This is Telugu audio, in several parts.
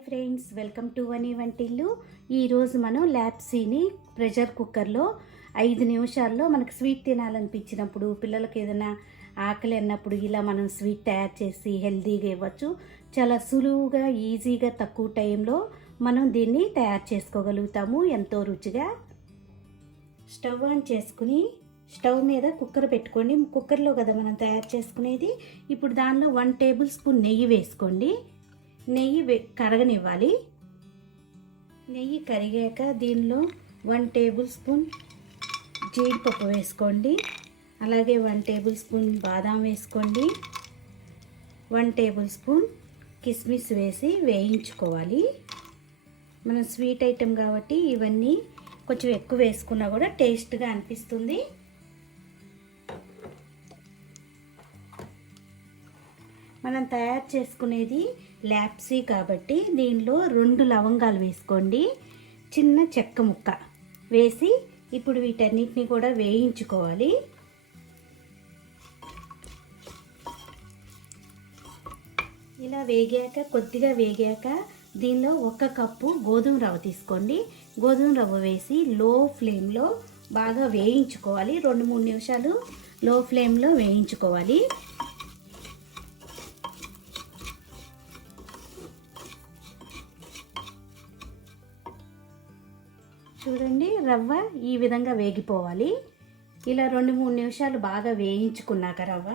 హాయ్ ఫ్రెండ్స్, వెల్కమ్ టు వని వంటిల్లు. ఈరోజు మనం ల్యాప్సీని ప్రెషర్ కుక్కర్లో 5 నిమిషాల్లో మనకు స్వీట్ తినాలనిపించినప్పుడు, పిల్లలకి ఏదైనా ఆకలి అన్నప్పుడు ఇలా మనం స్వీట్ తయారు చేసి హెల్తీగా ఇవ్వచ్చు. చాలా సులువుగా, ఈజీగా, తక్కువ టైంలో మనం దీన్ని తయారు చేసుకోగలుగుతాము ఎంతో రుచిగా. స్టవ్ ఆన్ చేసుకుని స్టవ్ మీద కుక్కర్ పెట్టుకోండి. కుక్కర్లో కదా మనం తయారు చేసుకునేది. ఇప్పుడు దానిలో 1 టేబుల్ స్పూన్ నెయ్యి వేసుకోండి. నెయ్యి కరగనివ్వాలి. నెయ్యి కరిగాక దీనిలో 1 టేబుల్ స్పూన్ జీడిపప్పు వేసుకోండి. అలాగే 1 టేబుల్ స్పూన్ బాదం వేసుకోండి. 1 టేబుల్ స్పూన్ కిస్మిస్ వేసి వేయించుకోవాలి. మనం స్వీట్ ఐటెం కాబట్టి ఇవన్నీ కొంచెం ఎక్కువ వేసుకున్నా కూడా టేస్ట్గా అనిపిస్తుంది. మనం తయారు చేసుకునేది ల్యాప్సీ కాబట్టి దీనిలో 2 లవంగాలు వేసుకోండి. చిన్న చెక్క ముక్క వేసి ఇప్పుడు వీటన్నిటిని కూడా వేయించుకోవాలి. ఇలా కొద్దిగా వేగాక దీనిలో 1 కప్పు గోధుమ రవ్వ తీసుకోండి. గోధుమ రవ్వ వేసి లో ఫ్లేమ్లో బాగా వేయించుకోవాలి. 2-3 నిమిషాలు లో ఫ్లేమ్లో వేయించుకోవాలి. చూడండి, రవ్వ ఈ విధంగా వేగిపోవాలి. ఇలా 2-3 నిమిషాలు బాగా వేయించుకున్నాక రవ్వ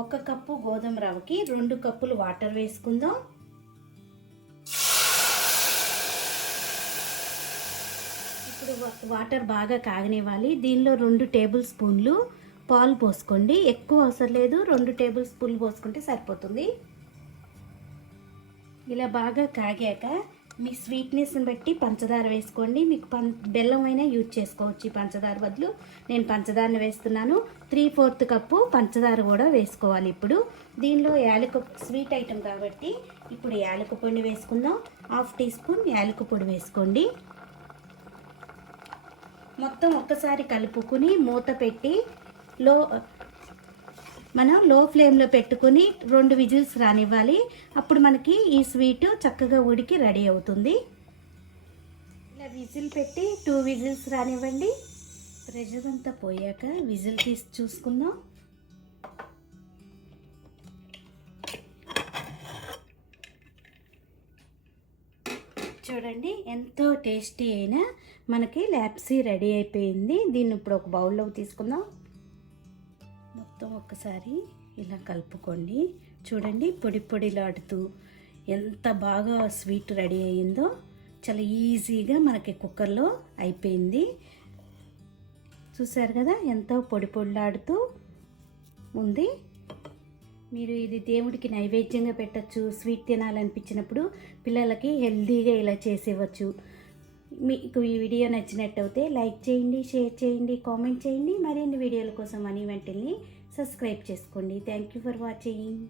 1 కప్పు గోధుమ రవ్వకి 2 కప్పులు వాటర్ వేసుకుందాం. ఇప్పుడు వాటర్ బాగా కాగనివ్వాలి. దీనిలో 2 టేబుల్ స్పూన్లు పాలు పోసుకోండి. ఎక్కువ అవసరం లేదు, 2 టేబుల్ స్పూన్లు పోసుకుంటే సరిపోతుంది. ఇలా బాగా కాగాక మీ స్వీట్నెస్ని బట్టి పంచదార వేసుకోండి. మీకు బెల్లం అయినా యూజ్ చేసుకోవచ్చు. ఈ పంచదార బదులు నేను పంచదారని వేస్తున్నాను. 3/4 కప్పు పంచదార కూడా వేసుకోవాలి. ఇప్పుడు దీనిలో స్వీట్ ఐటెం కాబట్టి ఇప్పుడు యాలక పొడి వేసుకుందాం. 1/2 టీ స్పూన్ యాలక పొడి వేసుకోండి. మొత్తం ఒక్కసారి కలుపుకుని మూత పెట్టి మనం లో ఫ్లేమ్లో పెట్టుకుని 2 విజిల్స్ రానివ్వాలి. అప్పుడు మనకి ఈ స్వీట్ చక్కగా ఉడికి రెడీ అవుతుంది. ఇలా విజిల్ పెట్టి 2 విజిల్స్ రానివ్వండి. ప్రెషర్ అంతా పోయాక విజిల్ తీసి చూసుకుందాం. చూడండి, ఎంతో టేస్టీ అయిన మనకి ల్యాప్సీ రెడీ అయిపోయింది. దీన్ని ఇప్పుడు ఒక బౌల్లో తీసుకుందాం. మొత్తం ఒక్కసారి ఇలా కలుపుకోండి. చూడండి, పొడి పొడిలాడుతూ ఎంత బాగా స్వీట్ రెడీ అయ్యిందో. చాలా ఈజీగా మనకి కుక్కర్లో అయిపోయింది. చూసారు కదా, ఎంతో పొడి పొడిలాడుతూ ఉంది. మీరు ఇది దేవుడికి నైవేద్యంగా పెట్టచ్చు. స్వీట్ తినాలనిపించినప్పుడు పిల్లలకి హెల్తీగా ఇలా చేసేవచ్చు. మీకు ఈ వీడియో నచ్చినట్టయితే లైక్ చేయండి, షేర్ చేయండి, కామెంట్ చేయండి. మరిన్ని వీడియోల కోసం వని వంటిల్ని సబ్స్క్రైబ్ చేసుకోండి. Thank you for watching.